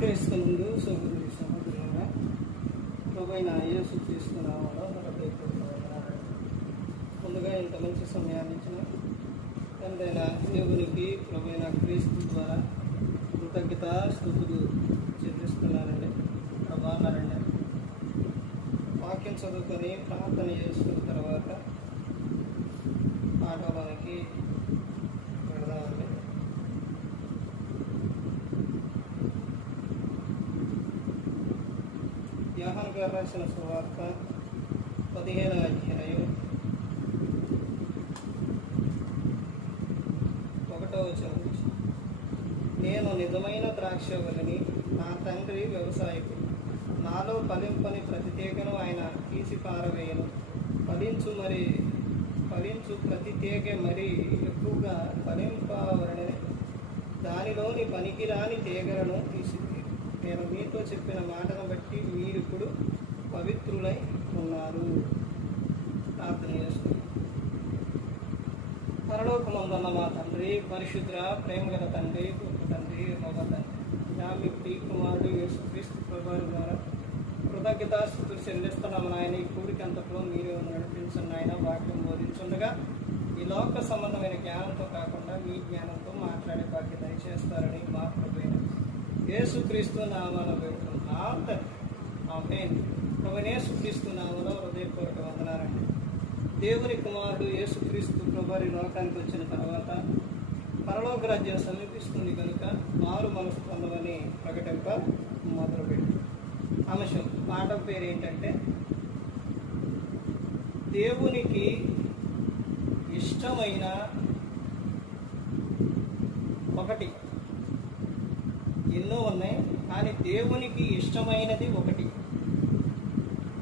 క్రీస్తునందు సహోదరి సహోదరులారా, ప్రభువైన యేసుక్రీస్తు నామములో ముందుగా ఇంత మంచి సమయాన్ని ఇచ్చిన తండ్రైన దేవునికి ప్రభువైన క్రీస్తు ద్వారా కృతజ్ఞత స్తుతులు చెల్లిస్తున్నానండి. బాగున్నారండి. వాక్యం చదువుకొని ప్రార్థన చేసుకున్న తర్వాత పాఠంలోనికి వెళదామండి. యోహాను గారు రాసిన సువార్త 15వ అధ్యాయం 1వ వచనం. నేను నిజమైన ద్రాక్షవల్లిని, నా తండ్రి వ్యవసాయకుడు. నాలో ఫలింపని ప్రతి తీగను ఆయన తీసి పారవేయను. ఫలించు ప్రతి తీగ మరి ఎక్కువగా ఫలింపవలెను. దానిలోని పనికిరాని తీగలను తీసింది. నేను మీతో చెప్పిన మాటను బట్టి మీరిప్పుడు పవిత్రులై ఉన్నారు. ప్రార్థన చేస్తుంది. పరలోకమందున్న మా తండ్రి, పరిశుద్ర ప్రేమగల తండ్రి, గొప్ప తండ్రి, మగ తండ్రి, మీ ప్రియ కుమారుడు యేసుక్రీస్తు ప్రభువారి ద్వారా కృతజ్ఞతాస్తుతులు చెల్లిస్తున్నాము నాయన. ఈ కూడికంతట్లో మీరు నడిపించండి నాయన. వాక్యం బోధించుండగా ఈ లోక సంబంధమైన జ్ఞానంతో కాకుండా మీ జ్ఞానంతో మాట్లాడే బాధ్యత దయచేస్తారని మా ప్రభువైన యేసుక్రీస్తు నామములో వేడుకుంటున్నాం తండ్రి. ఆమేన్. ప్రభువైన యేసుక్రీస్తు నామములో హృదయపూర్వక వందనాలండి. దేవుని కుమారుడు యేసుక్రీస్తు ప్రభువారి లోకానికి వచ్చిన తర్వాత పరలోక రాజ్యం సమీపిస్తుంది కనుక మారు మనసు పొందమని ప్రకటింప మొదలుపెట్టి అంశం పాఠం పేరు ఏంటంటే దేవునికి ఇష్టమైన ఒకటి. ఎన్నో ఉన్నాయి కానీ దేవునికి ఇష్టమైనది ఒకటి.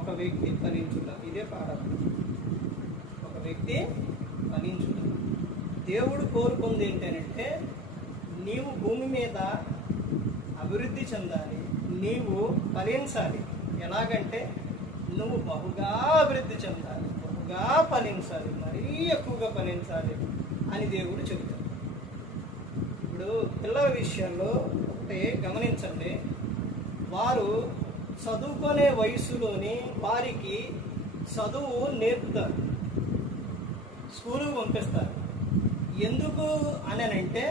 ఒక వ్యక్తి ఫలించుట. ఇదే పాఠం. ఒక వ్యక్తి ఫలించుట. దేవుడు కోరుకుంది ఏంటంటే నీవు భూమి మీద అభివృద్ధి చెందాలి, నీవు ఫలించాలి. ఎలాగంటే నువ్వు బహుగా అభివృద్ధి చెందాలి, బహుగా ఫలించాలి, మరీ ఎక్కువగా ఫలించాలి అని దేవుడు చెబుతాడు. ఇప్పుడు పిల్లల విషయంలో ఒకటి గమనించండి. వారు చదువుకునే వయసులోని వారికి చదువు నేర్పుతారు, స్కూలుకు పంపిస్తారు. ఎందుకు అని అంటే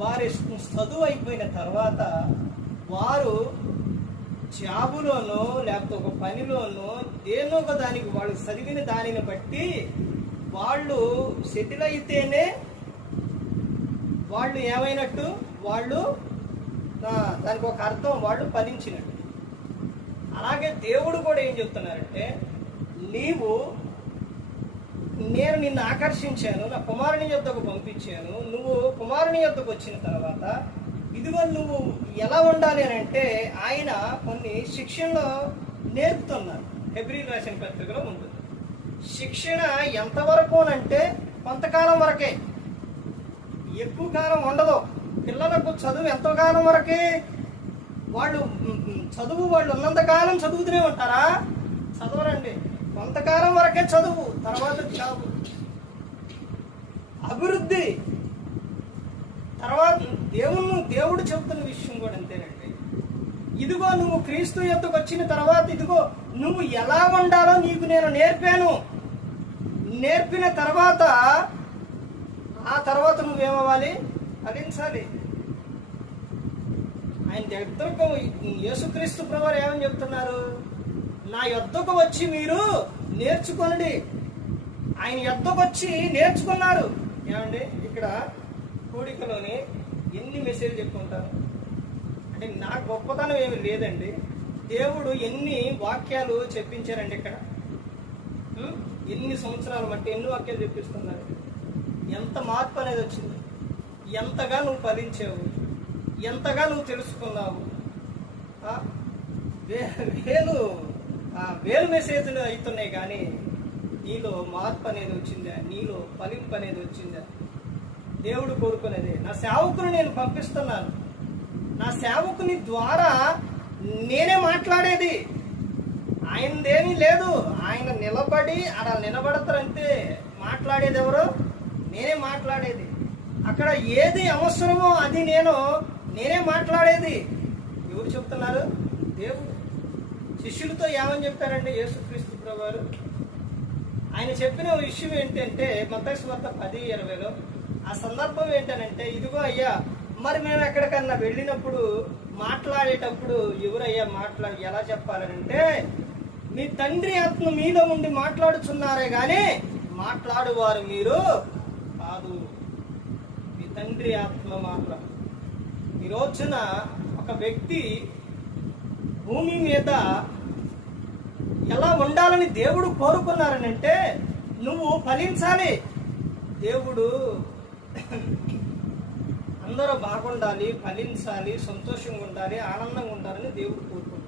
వారి చదువు అయిపోయిన తర్వాత వారు జాబులోనో లేకపోతే ఒక పనిలోనో దేనో ఒక దానికి వాళ్ళు చదివిన దానిని బట్టి వాళ్ళు సెటిల్ అయితేనే వాళ్ళు ఏమైనట్టు, వాళ్ళు దానికి ఒక అర్థం, వాళ్ళు ఫలించినట్టు. అలాగే దేవుడు కూడా ఏం చెప్తున్నారంటే నేను నిన్ను ఆకర్షించాను, నా కుమారుని యొద్దకు పంపించాను. నువ్వు కుమారుని యొద్దకు వచ్చిన తర్వాత ఇదిగో నువ్వు ఎలా ఉండాలి అని అంటే ఆయన కొన్ని శిక్షణలో నేర్పుతున్నారు. హెబ్రీయులకు రాసిన పత్రికలో ఉంటుంది. శిక్షణ ఎంతవరకు అంటే కొంతకాలం వరకే, ఎక్కువ కాలం ఉండదు. పిల్లలకు చదువు ఎంతకాలం వరకే, వాళ్ళు ఉన్నంతకాలం చదువుతూనే ఉంటారా? చదవరండి. కొంతకాలం వరకే చదువు, తర్వాత జాబు, అభివృద్ధి. తర్వాత దేవుడు చెబుతున్న విషయం కూడా అంతేనండి. ఇదిగో నువ్వు క్రీస్తు యొద్దకు వచ్చిన తర్వాత ఇదిగో నువ్వు ఎలా ఉండాలో నీకు నేను నేర్పాను. నేర్పిన తర్వాత ఆ తర్వాత నువ్వేమవ్వాలి? ఫలించాలి. ఆయన దగ్గరకు యేసుక్రీస్తు ప్రభువారు ఏమని చెప్తున్నారు? నా యొద్దకు వచ్చి మీరు నేర్చుకోండి. ఆయన యొద్దకు వచ్చి నేర్చుకున్నారు. ఏమండి, ఇక్కడ కూడికలోని ఎన్ని మెసేజ్ చెప్పుకుంటారు అంటే నాకు గొప్పతనం ఏమి లేదండి. దేవుడు ఎన్ని వాక్యాలు చెప్పించారండి. ఇక్కడ ఎన్ని సంవత్సరాలు బట్టి ఎన్ని వాక్యాలు చెప్పిస్తున్నారు. ఎంత మార్పు అనేది వచ్చింది, ఎంతగా నువ్వు ఫలించావు, ఎంతగా నువ్వు తెలుసుకున్నావు. వేలు మెసేజ్లు అవుతున్నాయి కానీ నీలో మార్పు అనేది వచ్చిందా? నీలో ఫలింపు అనేది వచ్చిందా? దేవుడు కోరుకునేది. నా సేవకుని నేను పంపిస్తున్నాను, నా సేవకుని ద్వారా నేనే మాట్లాడేది, ఆయనదేమీ లేదు. ఆయన నిలబడి అలా నిలబడతారంటే మాట్లాడేది ఎవరు? నేనే మాట్లాడేది. అక్కడ ఏది అవసరమో అది నేనే మాట్లాడేది. ఎవరు ఎవరు చెప్తున్నారు? దేవుడు. శిష్యులతో ఏమని చెప్పారండి యేసుక్రీస్తు ప్రభువారు? ఆయన చెప్పిన విషయం ఏంటంటే మత్తయి సువార్త 10:20లో ఆ సందర్భం ఏంటనంటే, ఇదిగో అయ్యా, మరి మేము ఎక్కడికన్నా వెళ్ళినప్పుడు మాట్లాడేటప్పుడు ఎవరయ్యా ఎలా చెప్పాలంటే, మీ తండ్రి ఆత్మ మీలో ఉండి మాట్లాడుచున్నారే గాని మాట్లాడువారు మీరు కాదు. మీ తండ్రి ఆత్మ మాట్లాడు. ఈ రోజున ఒక వ్యక్తి భూమి మీద ఎలా ఉండాలని దేవుడు కోరుకున్నారనంటే, నువ్వు ఫలించాలి. దేవుడు అందరూ బాగుండాలి, ఫలించాలి, సంతోషంగా ఉండాలి, ఆనందంగా ఉండాలని దేవుడు కోరుకుంటాడు.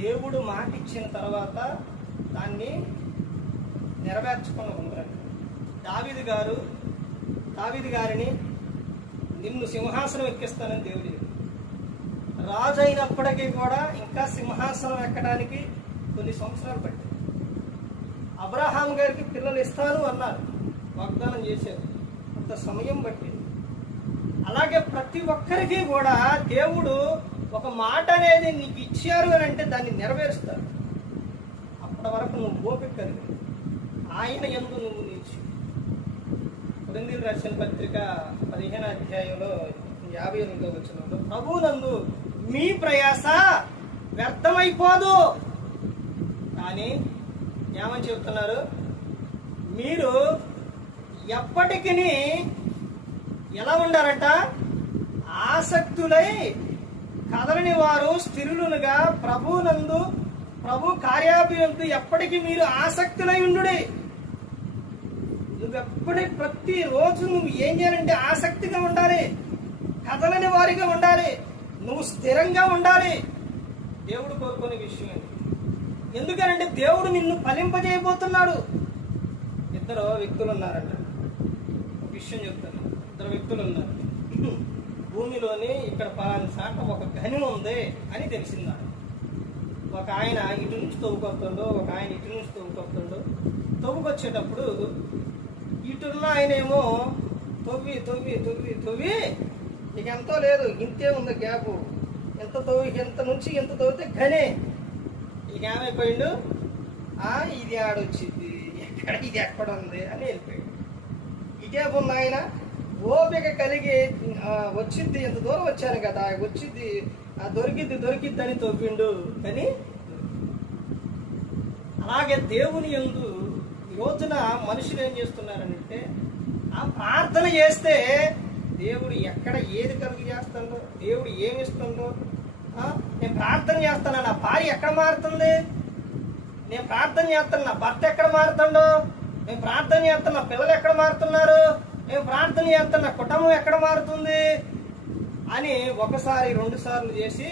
దేవుడు మాట ఇచ్చిన తర్వాత దాన్ని నెరవేర్చుకుని ఉంటాడు. దావీదు గారిని నిన్ను సింహాసనం ఎక్కిస్తానని దేవుడు రాజు అయినప్పటికీ కూడా ఇంకా సింహాసనం ఎక్కడానికి కొన్ని సంవత్సరాలు పట్టింది. అబ్రహాం గారికి పిల్లలు ఇస్తాను అన్నారు, వాగ్దానం చేశారు, అంత సమయం పట్టింది. అలాగే ప్రతి ఒక్కరికి కూడా దేవుడు ఒక మాట అనేది నీకు ఇచ్చారు అని అంటే దాన్ని నెరవేరుస్తారు. అప్పటి వరకు నువ్వు ఓపిక కలిగి ఆయన యందు నువ్వు నిలిచి. కొరింథీయులకు రాసిన పత్రిక 15వ అధ్యాయంలో 58వ వచనంలో, ప్రభువునందు మీ ప్రయాస వ్యర్థమైపోదు. కానీ ఏమని చెప్తున్నారు? మీరు ఎప్పటికీ ఎలా ఉండాలంట? ఆసక్తులై కదలని వారు స్థిరులుగా ప్రభువునందు ప్రభు కార్యాభివృద్ధి ఎప్పటికీ మీరు ఆసక్తులై ఉండుడి. ప్రతి రోజు నువ్వు ఏం చేయాలంటే ఆసక్తిగా ఉండాలి, కదలని వారిగా ఉండాలి, నువ్వు స్థిరంగా ఉండాలి. దేవుడు కోరుకునే విషయం. ఎందుకనంటే దేవుడు నిన్ను ఫలింపజేయబోతున్నాడు. ఇద్దరు వ్యక్తులు ఉన్నారంట. ఒక విషయం చెప్తాను. ఇద్దరు వ్యక్తులు ఉన్నారు. భూమిలోని ఇక్కడ పలానా చాట ఒక గని ఉంది అని తెలిసిందాడు. ఒక ఆయన ఇటు నుంచి తవ్వుకొస్తుండో, ఒక ఆయన ఇటు నుంచి తవ్వుకొస్తుండో. తవ్వుకొచ్చేటప్పుడు ఇటున్న ఆయనేమో తవ్వి తవ్వి తవ్వి తవ్వి ఇక ఎంతో లేదు, ఇంతే ఉంది గ్యాప్, ఎంత నుంచి ఎంత తవ్వితే గనే. ఇక ఏమైపోయిండు, ఇది ఆడొచ్చింది, ఇది ఎక్కడ ఉంది అని వెళ్ళిపోయాడు. ఇదే ఉన్న ఆయన ఓపిక కలిగి వచ్చింది, ఎంత దూరం వచ్చాను కదా, వచ్చింది, దొరికిద్ది అని తవ్విండు. కానీ అలాగే దేవుని యందు ఈ రోజున మనుషులు ఏం చేస్తున్నారనంటే, ఆ ప్రార్థన చేస్తే దేవుడు ఎక్కడ ఏది కలుగు చేస్తాడో, దేవుడు ఏమి ఇస్తుండో. నేను ప్రార్థన చేస్తాను, నా భార్య ఎక్కడ మారుతుంది? నేను ప్రార్థన చేస్తాను, నా భర్త ఎక్కడ మారుతుండో? నేను ప్రార్థన చేస్తాను, నా పిల్లలు ఎక్కడ మారుతున్నారు? నేను ప్రార్థన చేస్తాను, నా కుటుంబం ఎక్కడ మారుతుంది అని ఒకసారి 2 సార్లు చేసి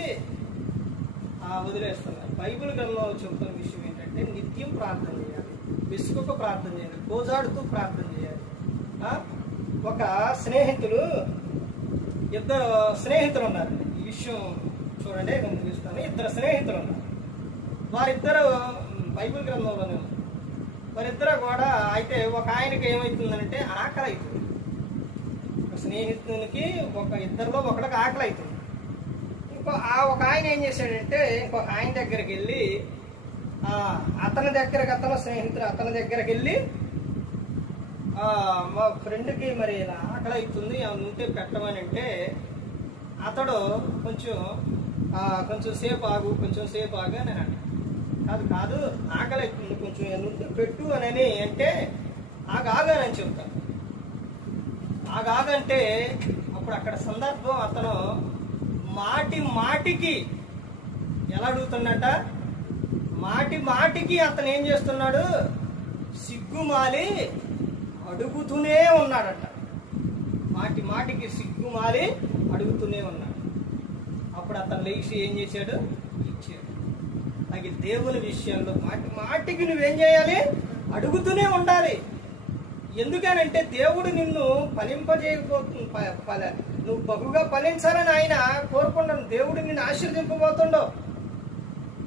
వదిలేస్తున్నారు. బైబిల్ గ్రంథంలో చెబుతున్న విషయం ఏంటంటే, నిత్యం ప్రార్థన చేయాలి, విసుగుకు ప్రార్థన చేయాలి, కోజాడుతూ ప్రార్థన చేయాలి. ఒక ఇద్దరు స్నేహితులు ఉన్నారండి. ఈ విషయం చూడండి, నేను చూస్తాను. ఇద్దరు స్నేహితులు ఉన్నారు. వారిద్దరు బైబిల్ గ్రంథంలోనే ఉన్నారు. వారిద్దరు కూడా అయితే ఒక ఆయనకి ఏమవుతుందంటే ఆకలి అవుతుంది. ఒక స్నేహితునికి ఇద్దరిలో ఒకరికి ఆకలి అవుతుంది. ఒక ఆయన ఏం చేశాడంటే ఇంకొక ఆయన దగ్గరికి వెళ్ళి అతని దగ్గరికి వెళ్ళి మా ఫ్రెండ్కి మరి ఇలా ఆకలి అవుతుంది, ఆమె ఉంటే పెట్టమని అంటే అతడు కొంచెం సేపు ఆగు అని అంటాడు. కాదు ఆకలి అవుతుంది, కొంచెం ఉంటే పెట్టు అని అంటే ఆగానని చెప్తాను. ఆగంటే అప్పుడు అక్కడ సందర్భం అతను మాటికి ఎలా అడుగుతున్నట, మాటికి అతను ఏం చేస్తున్నాడు, సిగ్గుమాలి అడుగుతూనే ఉన్నాడట. మాటికి సిగ్గుమాలి అడుగుతూనే ఉన్నాడు. అప్పుడు అతను లేచి ఏం చేశాడు, ఇచ్చాడు. అలాగే దేవుని విషయంలో మాటికి నువ్వేం చేయాలి, అడుగుతూనే ఉండాలి. ఎందుకనంటే దేవుడు నిన్ను ఫలింపజేయబోతుంది, నువ్వు బహుగా ఫలించాలని ఆయన కోరుకున్నాడు. దేవుడు నిన్ను ఆశీర్వదింపబోతుండో.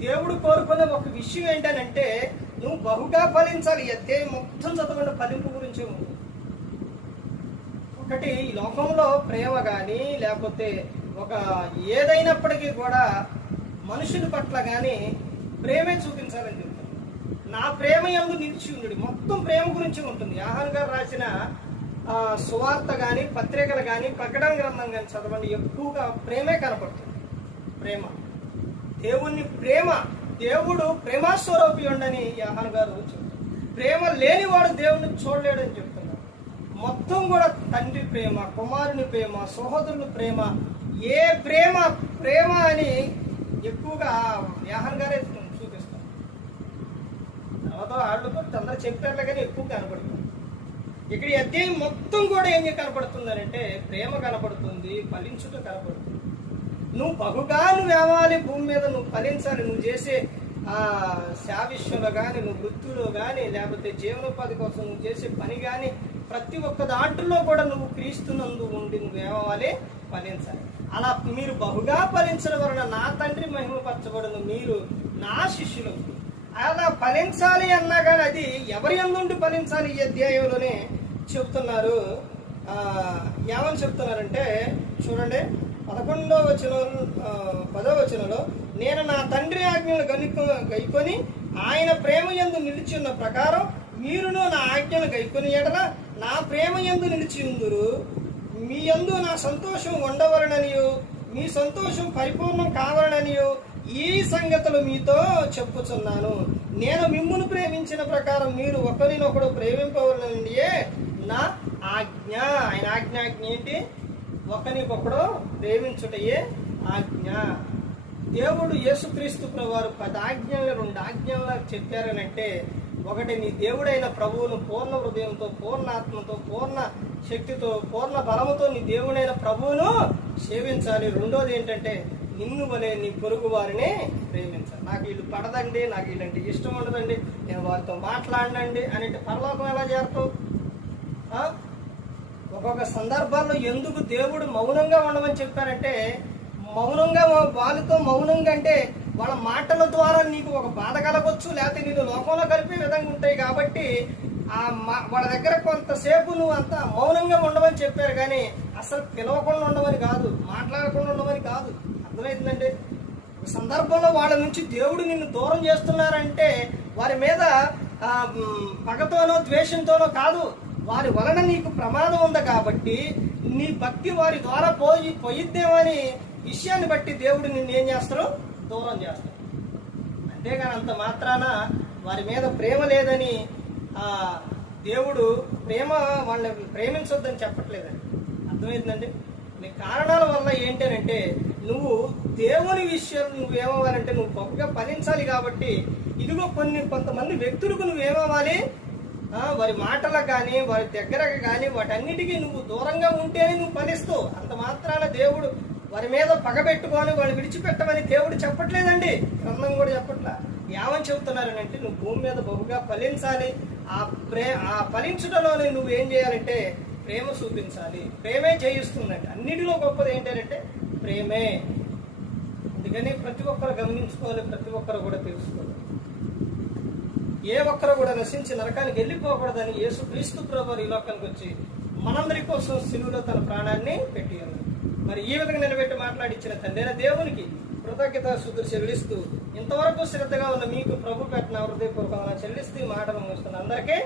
దేవుడు కోరుకునే ఒక విషయం ఏంటనంటే, నువ్వు బహుగా ఫలించాలి. మొత్తం చదవండి, ఫలింపు గురించి ఒకటి. ఈ లోకంలో ప్రేమ కానీ లేకపోతే ఒక ఏదైనప్పటికీ కూడా మనుషుల పట్ల కానీ ప్రేమే చూపించాలని చెప్తాను. నా ప్రేమ యందు నిలిచి ఉండు. మొత్తం ప్రేమ గురించి ఉంటుంది. యోహాను గారు రాసిన సువార్త కానీ పత్రికలు కానీ ప్రకటన గ్రంథం కానీ చదవండి, ఎక్కువగా ప్రేమే కనపడుతుంది. ప్రేమ, దేవుని ప్రేమ, దేవుడు ప్రేమాస్వరూపియుడని యోహాను గారు చెప్తారు. ప్రేమ లేనివాడు దేవుడిని చూడలేడని చెప్తున్నారు. మొత్తం కూడా తండ్రి ప్రేమ, కుమారుని ప్రేమ, సహోదరుని ప్రేమ, ఏ ప్రేమ ప్రేమ అని ఎక్కువగా యోహాను గారే చూపిస్తారు. తర్వాత వాళ్ళు అందరూ చెప్పారులే కానీ ఎక్కువ కనపడుతుంది. ఇక్కడ ఈ అధ్యాయం మొత్తం కూడా ఏం కనపడుతుందనంటే ప్రేమ కనపడుతుంది, ఫలించుట కనపడుతుంది. నువ్వు బహుగా నువ్వేవాలి, భూమి మీద నువ్వు ఫలించాలి. నువ్వు చేసే సేవిష్యంలో కానీ, నువ్వు వృత్తిలో కానీ, లేకపోతే జీవనోపాధి కోసం నువ్వు చేసే పని కానీ, ప్రతి ఒక్క దాంట్లో కూడా నువ్వు క్రీస్తునందు ఉండి నువ్వేమవ్వాలి, ఫలించాలి. అలా మీరు బహుగా ఫలించడం వలన నా తండ్రి మహిమపరచబడును, మీరు నా శిష్యులు. అలా ఫలించాలి అన్నా కానీ అది ఎవరి యందు ఫలించాలి ఈ అధ్యాయంలోనే చెప్తున్నారు. ఏమని చెప్తున్నారంటే చూడండి, 11వ వచనం 10వ వచనంలో, నేను నా తండ్రి ఆజ్ఞలు గైకొని ఆయన ప్రేమ యందు నిలిచి ఉన్న ప్రకారం మీరును నా ఆజ్ఞలు గైకొని ఎడల నా ప్రేమ యందు నిలిచి ఉందురు. మీ యందు నా సంతోషం ఉండవలననియు మీ సంతోషం పరిపూర్ణం కావాలననియు ఈ సంగతులు మీతో చెప్పుచున్నాను. నేను మిమ్మును ప్రేమించిన ప్రకారం మీరు ఒకరినొకడు ప్రేమింపవలననియే నా ఆజ్ఞ. ఆయన ఆజ్ఞ ఏంటి? ఒకరికొకడు ప్రేమించుటయే ఆజ్ఞ. దేవుడు యేసుక్రీస్తు ప్రభువారు 10 ఆజ్ఞలు 2 ఆజ్ఞలు చెప్పారనంటే, ఒకటి నీ దేవుడైన ప్రభువును పూర్ణ హృదయంతో, పూర్ణ ఆత్మతో, పూర్ణ శక్తితో, పూర్ణ బలముతో నీ దేవుడైన ప్రభువును సేవించాలి. రెండోది ఏంటంటే నిన్ను వలె నీ పొరుగు వారిని ప్రేమించాలి. నాకు వీళ్ళు పడదండి, నాకు వీళ్ళంటే ఇష్టం ఉండదండి, నేను వారితో మాట్లాడనండి అంటే పరలోకం ఎలా చేరుతావు? ఒక్కొక్క సందర్భాల్లో ఎందుకు దేవుడు మౌనంగా ఉండమని చెప్పారంటే, మౌనంగా వాళ్ళతో మౌనంగా అంటే వాళ్ళ మాటల ద్వారా నీకు ఒక బాధ కలగొచ్చు, లేకపోతే నేను లోకంలో కలిపే విధంగా ఉంటాయి. కాబట్టి వాళ్ళ దగ్గర కొంతసేపు నువ్వు అంత మౌనంగా ఉండమని చెప్పారు, కానీ అసలు పిలవకుండా ఉండమని కాదు, మాట్లాడకుండా ఉండమని కాదు. అర్థమవుతుందండి? ఒక సందర్భంలో వాళ్ళ నుంచి దేవుడు నిన్ను దూరం చేస్తున్నారంటే వారి మీద పగతోనో ద్వేషంతోనో కాదు, వారి వలన నీకు ప్రమాదం ఉంది కాబట్టి నీ భక్తి వారి ద్వారా పోయిద్దేమని విషయాన్ని బట్టి దేవుడు నిన్ను ఏం చేస్తాడు? దూరం చేస్తాడు. అంతేగాని అంత మాత్రాన వారి మీద ప్రేమ లేదని దేవుడు వాళ్ళని ప్రేమించొద్దని చెప్పట్లేదండి. అర్థమైందండి? నీ కారణాల వల్ల ఏంటంటే నువ్వు దేవుని విషయాలు నువ్వేమవ్వాలంటే నువ్వు గొప్పగా ఫలించాలి. కాబట్టి ఇదిగో కొంతమంది వ్యక్తులకు నువ్వేమవ్వాలి, వారి మాటలకు కానీ వారి దగ్గరకు కానీ వాటన్నిటికీ నువ్వు దూరంగా ఉంటేనే నువ్వు ఫలిస్తావు. అంత మాత్రాన దేవుడు వారి మీద పగబెట్టుకొని వాళ్ళు విడిచిపెట్టమని దేవుడు చెప్పట్లేదండి, గ్రంథం కూడా చెప్పట్లా. ఏమని చెబుతున్నారనంటే నువ్వు భూమి మీద బహుగా ఫలించాలి. ఆ ఫలించడంలోనే నువ్వు ఏం చేయాలంటే ప్రేమ చూపించాలి. ప్రేమే జయిస్తుందండి. అన్నిటిలో గొప్పది ఏంటంటే ప్రేమే. అందుకని ప్రతి ఒక్కరు గమనించుకోవాలి, ప్రతి ఒక్కరు కూడా తెలుసుకోవాలి. ఏ ఒక్కరు కూడా నశించి నరకానికి వెళ్ళిపోకూడదని యేసుక్రీస్తు ప్రభువు ఈ లోకానికి వచ్చి మనందరి కోసం సిలువలో తన ప్రాణాన్ని పెట్టియాలి. మరి ఈ విధంగా నిలబెట్టి మాట్లాడిచ్చిన తండ్రి దేవునికి కృతజ్ఞతాస్తుతులు చెల్లిస్తూ ఇంతవరకు శ్రద్ధగా ఉన్న మీకు ప్రభు పెట్టిన హృదయపూర్వకంగా చెల్లిస్తూ మాటలు ముగిస్తున్న అందరికీ